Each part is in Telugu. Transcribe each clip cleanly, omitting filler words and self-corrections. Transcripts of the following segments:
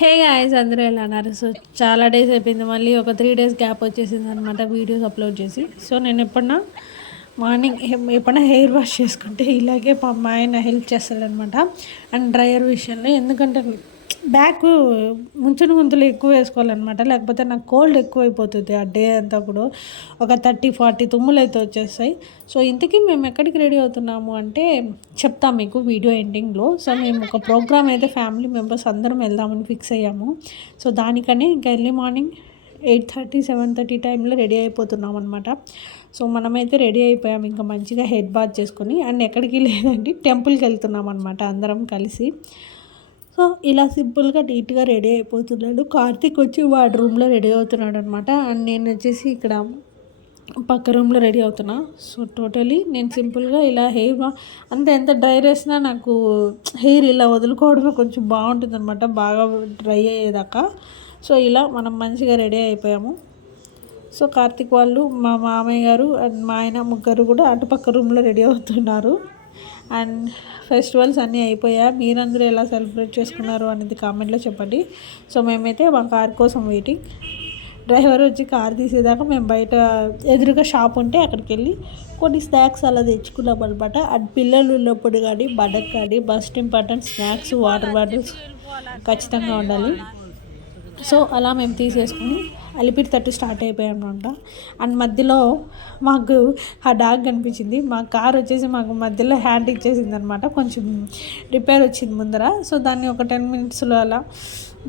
హే గాయ్స్ అందరూ ఎలా అన్నారు? సో చాలా డేస్ అయిపోయింది, మళ్ళీ ఒక 3 days గ్యాప్ వచ్చేసింది అనమాట వీడియోస్ అప్లోడ్ చేసి. సో నేను ఎప్పుడన్నా మార్నింగ్ ఎప్పుడన్నా హెయిర్ వాష్ చేసుకుంటే ఇలాగే మా ఆయన హెల్ప్ చేస్తాడనమాట. అండ్ డ్రైయర్ విషయంలో, ఎందుకంటే బ్యాక్ ముంచిన గుంతలు ఎక్కువ వేసుకోవాలన్నమాట, లేకపోతే నాకు కోల్డ్ ఎక్కువ అయిపోతుంది ఆ డే అంతా కూడా. ఒక 30-40 తుమ్ములు అయితే వచ్చేస్తాయి. సో ఇంతకీ మేము ఎక్కడికి రెడీ అవుతున్నాము అంటే చెప్తాం మీకు వీడియో ఎండింగ్లో. సో మేము ఒక ప్రోగ్రామ్ అయితే ఫ్యామిలీ మెంబర్స్ అందరం వెళ్దామని ఫిక్స్ అయ్యాము. సో దానికని ఇంకా ఎర్లీ మార్నింగ్ 8:30-7:30 టైంలో రెడీ అయిపోతున్నాం అనమాట. సో మనమైతే రెడీ అయిపోయాము, ఇంకా మంచిగా హెడ్ బాత్ చేసుకొని. అండ్ ఎక్కడికి లేదండి, టెంపుల్కి వెళ్తున్నాం అనమాట అందరం కలిసి. సో ఇలా సింపుల్గా నీట్గా రెడీ అయిపోతున్నాడు. కార్తీక్ వచ్చి వాడి రూమ్లో రెడీ అవుతున్నాడు అనమాట. అండ్ నేను వచ్చేసి ఇక్కడ పక్క రూమ్లో రెడీ అవుతున్నా. సో టోటలీ నేను సింపుల్గా ఇలా హెయిర్ అంతే, ఎంత డ్రై వేసినా నాకు హెయిర్ ఇలా వదులుకోవడమే కొంచెం బాగుంటుంది అనమాట, బాగా డ్రై అయ్యేదాకా. సో ఇలా మనం మంచిగా రెడీ అయిపోయాము. సో కార్తీక్ వాళ్ళు, మా మామయ్య గారు అండ్ మా ఆయన ముగ్గురు కూడా అటుపక్క రూమ్లో రెడీ అవుతున్నారు. అండ్ ఫెస్టివల్స్ అన్నీ అయిపోయాయి. మీరందరూ ఎలా సెలబ్రేట్ చేసుకున్నారు అనేది కామెంట్లో చెప్పండి. సో మేమైతే మా కార్ కోసం వెయిటింగ్. డ్రైవర్ వచ్చి కార్ తీసేదాకా మేము బయట ఎదురుగా షాప్ ఉంటే అక్కడికి వెళ్ళి కొన్ని స్నాక్స్ అలా తెచ్చుకున్నాం అనమాట. అండ్ పిల్లలు ఉన్నప్పుడు కానీ బడక్ కానీ must important snacks, water bottles ఖచ్చితంగా ఉండాలి. సో అలా మేము తీసేసుకొని అలిపిరి తట్టు స్టార్ట్ అయిపోయామన్నమాట. అండ్ మధ్యలో మాకు ఆ డాగ్ కనిపించింది. మా కార్ వచ్చేసి మాకు మధ్యలో హ్యాండ్ ఇచ్చేసింది అనమాట, కొంచెం రిపేర్ వచ్చింది ముందర. సో దాన్ని ఒక 10 minutesలో అలా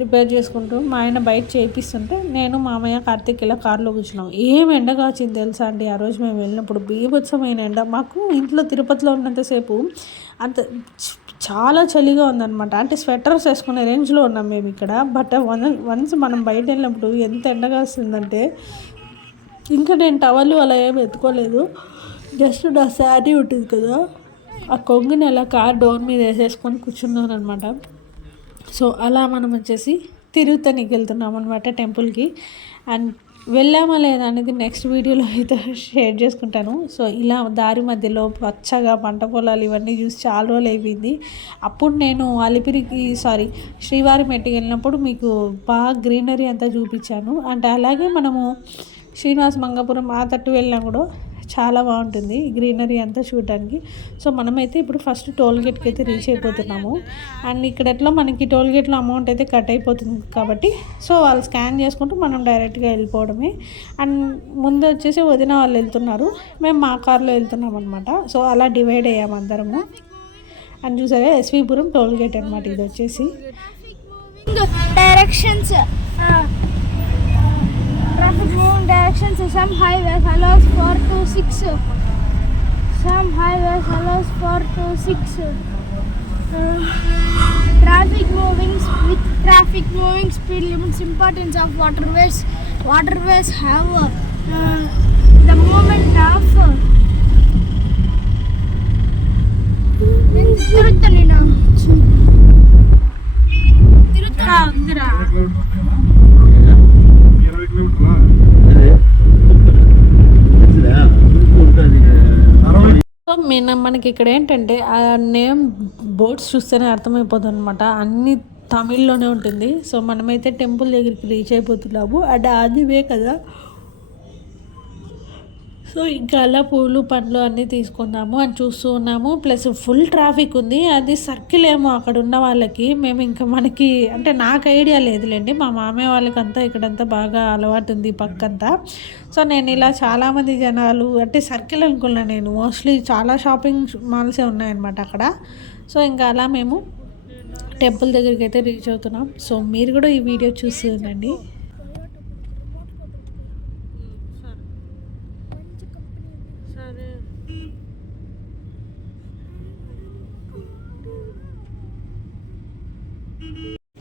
రిపేర్ చేసుకుంటూ మా ఆయన బయట చేయిస్తుంటే నేను మామయ్య కార్తీక్ ఇలా కార్లో కూర్చున్నాం. ఏం ఎండగా వచ్చింది తెలుసా అండి ఆ రోజు మేము వెళ్ళినప్పుడు, బీభత్సమైన ఎండ. మాకు ఇంట్లో తిరుపతిలో ఉన్నంతసేపు అంత చాలా చలిగా ఉందన్నమాట, అంటే స్వెటర్స్ వేసుకునే రేంజ్లో ఉన్నాం మేము ఇక్కడ. బట్ వన్స్ మనం బయట వెళ్ళినప్పుడు ఎంత ఎండగా వస్తుందంటే, ఇంకా నేను టవల్ అలా ఏమి ఎత్తుకోలేదు, జస్ట్ నా శారీ ఉంటుంది కదా ఆ కొంగుని అలా కార్ డోర్ మీద వేసేసుకొని కూర్చున్నాను అనమాట. సో అలా మనం వచ్చేసి తిరుత్తనికి వెళ్తున్నాం అనమాట టెంపుల్కి. అండ్ వెళ్ళామా లేదా అనేది నెక్స్ట్ వీడియోలో అయితే షేర్ చేసుకుంటాను. సో ఇలా దారి మధ్యలో పచ్చగా పంట పొలాలు ఇవన్నీ చూసి చాలా రోజులు అయిపోయింది. అప్పుడు నేను శ్రీవారి మెట్టుకి వెళ్ళినప్పుడు మీకు బాగా గ్రీనరీ అంతా చూపించాను. అంటే అలాగే మనము శ్రీనివాస మంగాపురం ఆ తట్టు వెళ్ళినా కూడా చాలా బాగుంటుంది గ్రీనరీ అంతా చూడడానికి. సో మనమైతే ఇప్పుడు ఫస్ట్ టోల్ గేట్కి అయితే రీచ్ అయిపోతున్నాము. అండ్ ఇక్కడ ఎట్లా మనకి టోల్ గేట్లో అమౌంట్ అయితే కట్ అయిపోతుంది కాబట్టి, సో వాళ్ళు స్కాన్ చేసుకుంటూ మనం డైరెక్ట్గా వెళ్ళిపోవడమే. అండ్ ముందు వచ్చేసి వదిన వాళ్ళు వెళ్తున్నారు, మేము మా కార్లో వెళ్తున్నాం అనమాట. సో అలా డివైడ్ అయ్యాము అందరము. అండ్ చూసారా ఎస్వీపురం టోల్ గేట్ అనమాట ఇది వచ్చేసి. Directions traffic moving directions. Some highways allows 4 to 6. Some highways allows 4 to 6. Traffic moving speed limits. Importance of waterways. Waterways have the movement of Tiruthanina. So మనకి ఇక్కడ ఏంటంటే ఆ నేమ్ బోర్డ్స్ చూస్తేనే అర్థమైపోతుంది అనమాట, అన్ని తమిళ్లోనే ఉంటుంది. సో మనమైతే టెంపుల్ దగ్గరికి రీచ్ అయిపోతున్నాము. అండ్ ఆదివే కదా, సో ఇంకా అలా పూలు పండ్లు అన్నీ తీసుకున్నాము అని చూస్తూ ఉన్నాము. ప్లస్ ఫుల్ ట్రాఫిక్ ఉంది, అది సర్కిల్ ఏమో అక్కడ ఉన్న వాళ్ళకి. మేము ఇంకా మనకి అంటే నాకు ఐడియా లేదులేండి, మా మామయ్య వాళ్ళకంతా ఇక్కడంతా బాగా అలవాటు ఉంది పక్కంతా. సో నేను ఇలా చాలామంది జనాలు అంటే సర్కిల్ అనుకున్నాను నేను, మోస్ట్లీ చాలా షాపింగ్ మాల్సే ఉన్నాయన్నమాట అక్కడ. సో ఇంకా అలా మేము టెంపుల్ దగ్గరికి అయితే రీచ్ అవుతున్నాం. సో మీరు కూడా ఈ వీడియో చూస్తూ ఉండండి.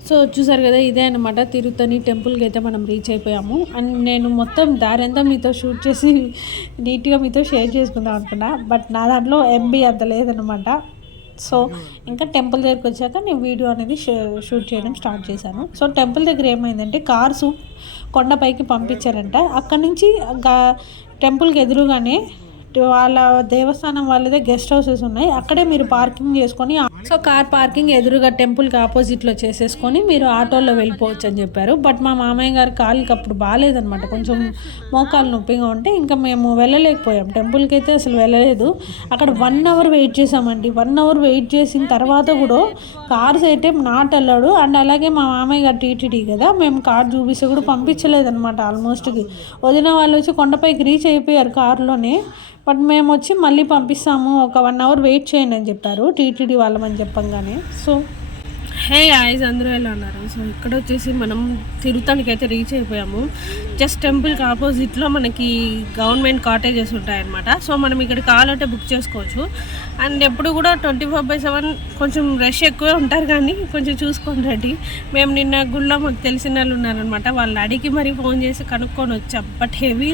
సో చూసారు కదా, ఇదే అనమాట తిరుత్తని టెంపుల్కి అయితే మనం రీచ్ అయిపోయాము. అండ్ నేను మొత్తం దారంతా మీతో షూట్ చేసి నీట్గా మీతో షేర్ చేసుకుందాం అనుకున్నా, బట్ నా దాంట్లో MB అంత లేదనమాట. సో ఇంకా టెంపుల్ దగ్గరికి వచ్చాక నేను వీడియో అనేది షూట్ చేయడం స్టార్ట్ చేశాను. సో టెంపుల్ దగ్గర ఏమైందంటే కార్సు కొండపైకి పంపించారంట. అక్కడ నుంచి టెంపుల్కి ఎదురుగానే వాళ్ళ దేవస్థానం వాళ్ళదే గెస్ట్ హౌసెస్ ఉన్నాయి, అక్కడే మీరు పార్కింగ్ చేసుకొని సో కార్ పార్కింగ్ ఎదురుగా టెంపుల్కి ఆపోజిట్లో చేసేసుకొని మీరు ఆటోలో వెళ్ళిపోవచ్చు అని చెప్పారు. బట్ మా మామయ్య గారి కాళ్ళకి అప్పుడు బాగాలేదనమాట, కొంచెం మోకాలు నొప్పిగా ఉంటే ఇంకా మేము వెళ్ళలేకపోయాం. టెంపుల్కి అయితే అసలు వెళ్ళలేదు. అక్కడ 1 అవర్ వెయిట్ చేసామండి. 1 అవర్ వెయిట్ చేసిన తర్వాత కూడా కార్స్ అయితే నాట్ అల్లాడు. అండ్ అలాగే మా మామయ్య గారు టీటీడీ కదా, మేము కార్ చూపిస్తే కూడా పంపించలేదనమాట. ఆల్మోస్ట్కి వదిన వాళ్ళు వచ్చి కొండపైకి రీచ్ అయిపోయారు కారులోనే. బట్ మేము వచ్చి మళ్ళీ పంపిస్తాము, ఒక 1 అవర్ వెయిట్ చేయండి అని చెప్పారు టీటీడీ వాళ్ళమని చెప్పంగానే. సో హే గాయ్స్, అందరూ ఎలా ఉన్నారు? సో ఇక్కడ వచ్చేసి మనం తిరుతానికి అయితే రీచ్ అయిపోయాము. జస్ట్ టెంపుల్కి ఆపోజిట్లో మనకి గవర్నమెంట్ కాటేజెస్ ఉంటాయన్నమాట. సో మనం ఇక్కడ కావాలంటే బుక్ చేసుకోవచ్చు. అండ్ ఎప్పుడు కూడా 24/7 కొంచెం రష్ ఎక్కువే ఉంటారు, కానీ కొంచెం చూసుకొని రండి. మేము నిన్న గుళ్ళో మాకు తెలిసిన వాళ్ళు ఉన్నారనమాట, వాళ్ళు అడిగి మరీ ఫోన్ చేసి కనుక్కొని వచ్చాం. బట్ హెవీ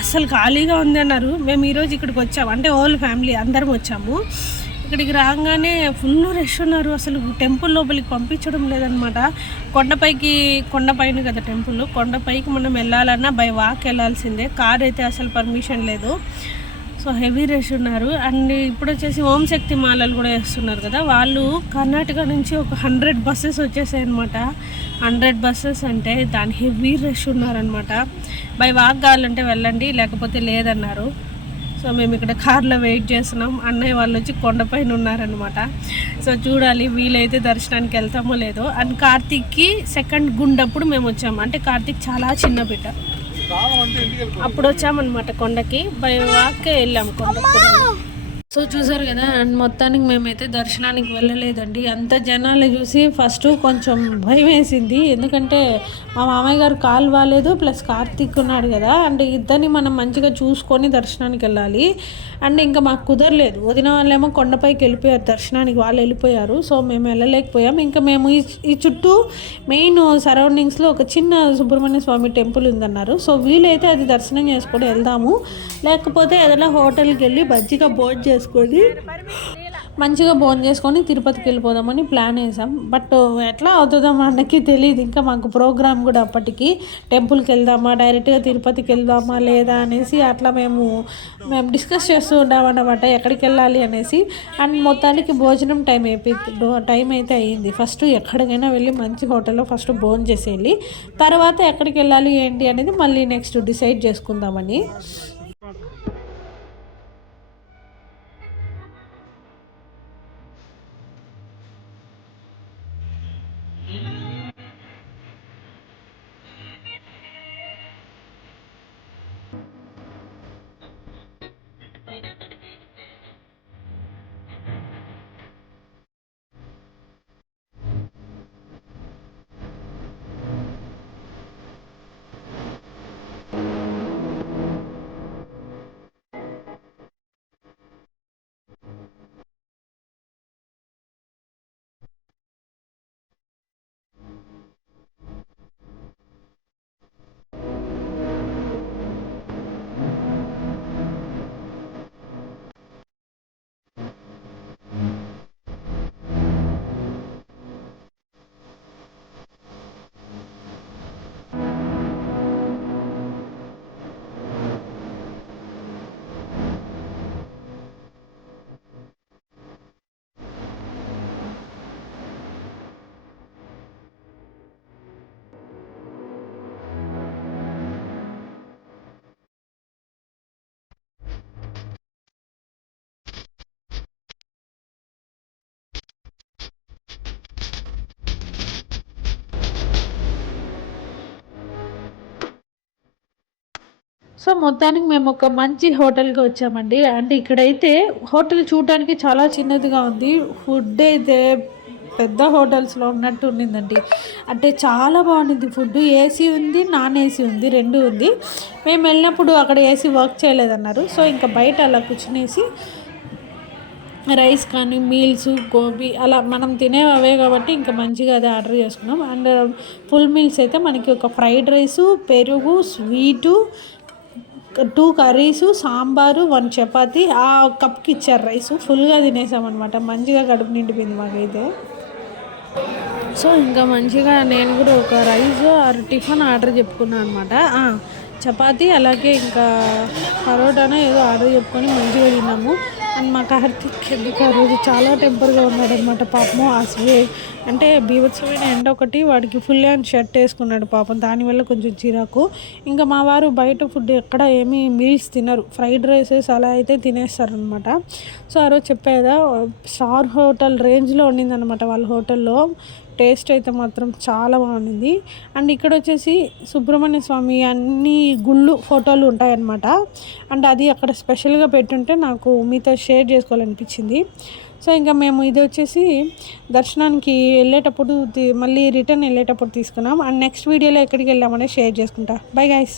అస్సలు ఖాళీగా ఉంది అన్నారు. మేము ఈరోజు ఇక్కడికి వచ్చాము, అంటే హోల్ ఫ్యామిలీ అందరం వచ్చాము. ఇక్కడికి రాగానే ఫుల్ రష్ ఉన్నారు. అసలు టెంపుల్ లోపలికి పంపించడం లేదనమాట. కొండపైన కదా టెంపుల్, కొండపైకి మనం వెళ్ళాలన్నా బై వాక్ వెళ్ళాల్సిందే, కార్ అయితే అసలు పర్మిషన్ లేదు. సో హెవీ రష్ ఉన్నారు. అండ్ ఇప్పుడు వచ్చేసి ఓం శక్తి మాలలు కూడా వేస్తున్నారు కదా, వాళ్ళు కర్ణాటక నుంచి ఒక 100 బస్సెస్ వచ్చేసాయి అనమాట. 100 బస్సెస్ అంటే దాని హెవీ రష్ ఉన్నారనమాట. బై వాక్ కావాలంటే వెళ్ళండి, లేకపోతే లేదన్నారు. సో మేము ఇక్కడ కార్లో వెయిట్ చేస్తున్నాం. అన్నయ్య వాళ్ళు వచ్చి కొండపైన ఉన్నారనమాట. సో చూడాలి వీలైతే దర్శనానికి వెళ్తామో లేదో. అండ్ కార్తీక్కి సెకండ్ గుండప్పుడు మేము వచ్చాము, అంటే కార్తీక్ చాలా చిన్న బిడ్డ, అప్పుడు వచ్చామన్నమాట కొండకి. బై వాకే వెళ్ళాము కొండకు. సో చూసారు కదా, అండ్ మొత్తానికి మేమైతే దర్శనానికి వెళ్ళలేదండి. అంత జనాలు చూసి ఫస్ట్ కొంచెం భయం వేసింది, ఎందుకంటే మా మామయ్య గారు కాలు బాగాలేదు, ప్లస్ కార్తీక్ ఉన్నాడు కదా. అండ్ ఇద్దరిని మనం మంచిగా చూసుకొని దర్శనానికి వెళ్ళాలి. అండ్ ఇంకా మాకు కుదరలేదు. వదిన వాళ్ళేమో కొండపైకి వెళ్ళిపోయారు దర్శనానికి, వాళ్ళు వెళ్ళిపోయారు. సో మేము వెళ్ళలేకపోయాం. ఇంకా మేము ఈ చుట్టూ మెయిన్ సరౌండింగ్స్లో ఒక చిన్న సుబ్రహ్మణ్య స్వామి టెంపుల్ ఉందన్నారు. సో వీలైతే అది దర్శనం చేసుకొని వెళ్దాము, లేకపోతే ఏదైనా హోటల్కి వెళ్ళి మంచిగా భోజనం చేసుకొని తిరుపతికి వెళ్ళిపోదామని ప్లాన్ వేసాం. బట్ ఎట్లా అవుతుందో మనకి తెలియదు. ఇంకా మాకు ప్రోగ్రామ్ కూడా అప్పటికి టెంపుల్కి వెళ్దామా, డైరెక్ట్గా తిరుపతికి వెళ్దామా లేదా అనేసి అట్లా మేము డిస్కస్ చేస్తూ ఉన్నామన్నమాట, ఎక్కడికి వెళ్ళాలి అనేసి. అండ్ మొత్తానికి భోజనం టైం అయితే అయ్యింది. ఫస్ట్ ఎక్కడికైనా వెళ్ళి మంచి హోటల్లో ఫస్ట్ భోజనం చేసేయాలి, తర్వాత ఎక్కడికి వెళ్ళాలి ఏంటి అనేది మళ్ళీ నెక్స్ట్ డిసైడ్ చేసుకుందామని. సో మొత్తానికి మేము ఒక మంచి హోటల్కి వచ్చామండి. అంటే ఇక్కడైతే హోటల్ చూడడానికి చాలా చిన్నదిగా ఉంది, ఫుడ్ అయితే పెద్ద హోటల్స్లో ఉన్నట్టు ఉండిందండి. అంటే చాలా బాగుంది ఫుడ్. ఏసీ ఉంది, నాన్ ఏసీ ఉంది, రెండు ఉంది. మేము వెళ్ళినప్పుడు అక్కడ ఏసీ వర్క్ చేయలేదన్నారు. సో ఇంకా బయట అలా కూర్చునేసి రైస్ కానీ మీల్స్, గోబీ అలా మనం తినేవే కాబట్టి ఇంకా మంచిగా అదే ఆర్డర్ చేసుకున్నాం. అండ్ ఫుల్ మీల్స్ అయితే మనకి ఒక ఫ్రైడ్ రైసు, పెరుగు, స్వీటు, 2 కర్రీసు, సాంబారు, 1 చపాతి, ఆ కప్కి ఇచ్చారు రైసు. ఫుల్గా తినేసామన్నమాట, మంచిగా కడుపు నిండిపోయింది మాకైతే. సో ఇంకా మంచిగా నేను కూడా ఒక రైస్ టిఫిన్ ఆర్డర్ చెప్పుకున్నాను అనమాట. చపాతీ అలాగే ఇంకా పరోటానో ఏదో ఆర్డర్ చెప్పుకొని మంచిగా తిన్నాము. అండ్ మా కార్తీక్ ఎందుకు ఆ రోజు చాలా టెంపర్గా ఉన్నాడనమాట పాపము. అంటే బీభత్సమైన ఎండ ఒకటి, వాడికి ఫుల్ హ్యాండ్ షర్ట్ వేసుకున్నాడు పాపం, దానివల్ల కొంచెం చిరాకు. ఇంకా మా వారు బయట ఫుడ్ ఎక్కడ ఏమీ మీల్స్ తినరు, ఫ్రైడ్ రైసెస్ అలా అయితే తినేస్తారనమాట. సో ఆ రోజు చెప్పేదా స్టార్ హోటల్ రేంజ్లో ఉండిందనమాట వాళ్ళ హోటల్లో. టేస్ట్ అయితే మాత్రం చాలా బాగుంది. అండ్ ఇక్కడ వచ్చేసి సుబ్రహ్మణ్య స్వామి అన్ని గుళ్ళు ఫోటోలు ఉంటాయన్నమాట. అండ్ అది అక్కడ స్పెషల్గా పెట్టుంటే నాకు మీతో షేర్ చేసుకోవాలనిపించింది. సో ఇంకా మేము ఇది వచ్చేసి దర్శనానికి వెళ్ళేటప్పుడు మళ్ళీ రిటర్న్ వెళ్ళేటప్పుడు తీసుకున్నాం. అండ్ నెక్స్ట్ వీడియోలో ఎక్కడికి వెళ్ళామనే షేర్ చేసుకుంటా. Bye guys.